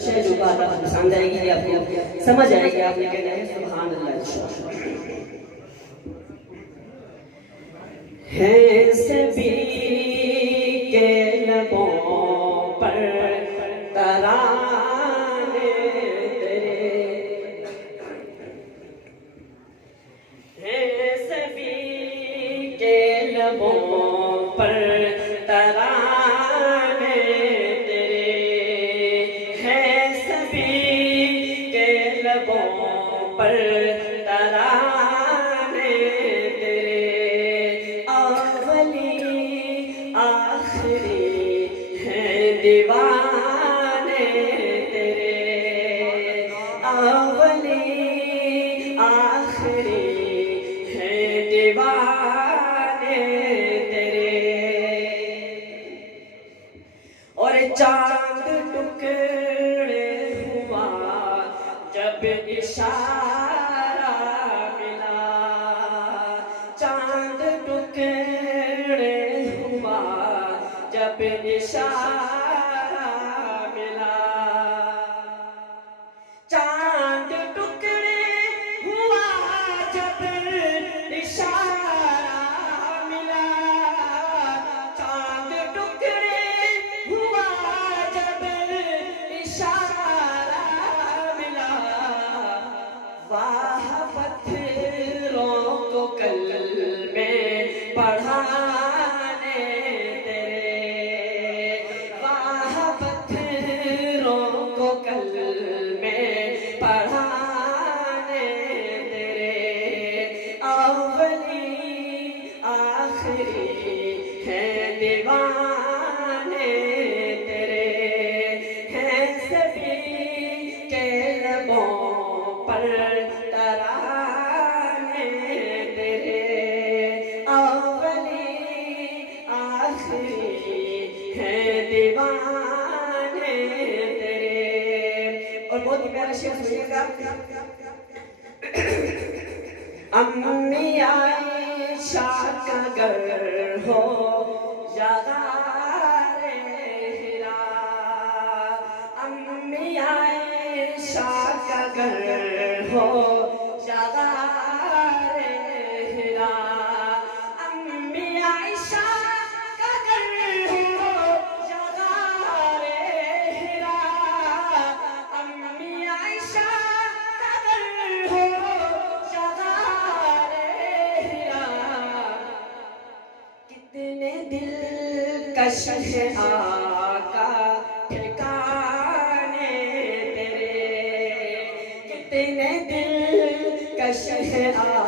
شے جو بات آپ کو پسند آئے گی آپ کو سمجھ آئے گی آپ نے کہنا ہے سبحان اللہ ہے سبھی کے لبوں پر ترانے تیرے ہے سبھی کے لبوں پر ترانے تیرے ہے سبھی کے لبوں پر ترانے تیرے اولی آخری ہیں دیوانے تیرے اولی آخری ہیں دیوانے تیرے اور چاند ٹکڑے ہوا جب اشارہ ملا چاند ٹکڑے ہوا جب اشارہ ملا چاند ٹکڑے ہوا جب اشارہ ملا چاند ٹکڑے ہوا جب اشارہ ملا واہ پتھروں کو کلمے پڑھانے تیرے واہ پتھروں کو کلمے پڑھانے تیرے اولی آخری ہیں دیوانے تیرے ہیں سبھی کے لبوں پر ترانے تیرے اولی آخری ہیں دیوانے تیرے اور بہت ہی پیارا شعر سنیے گا امی عائشہ کا گھر ہو یا غار ہرا امی عائشہ کا گھر ہو یا غار ہرا امی عائشہ کا گھر ہو یا غار ہرا امی عائشہ کا گھر ہو یا غار ہرا کتنے دلکش ہیں آقا ٹھکانے تیرے کتنے دلکش ہیں آقا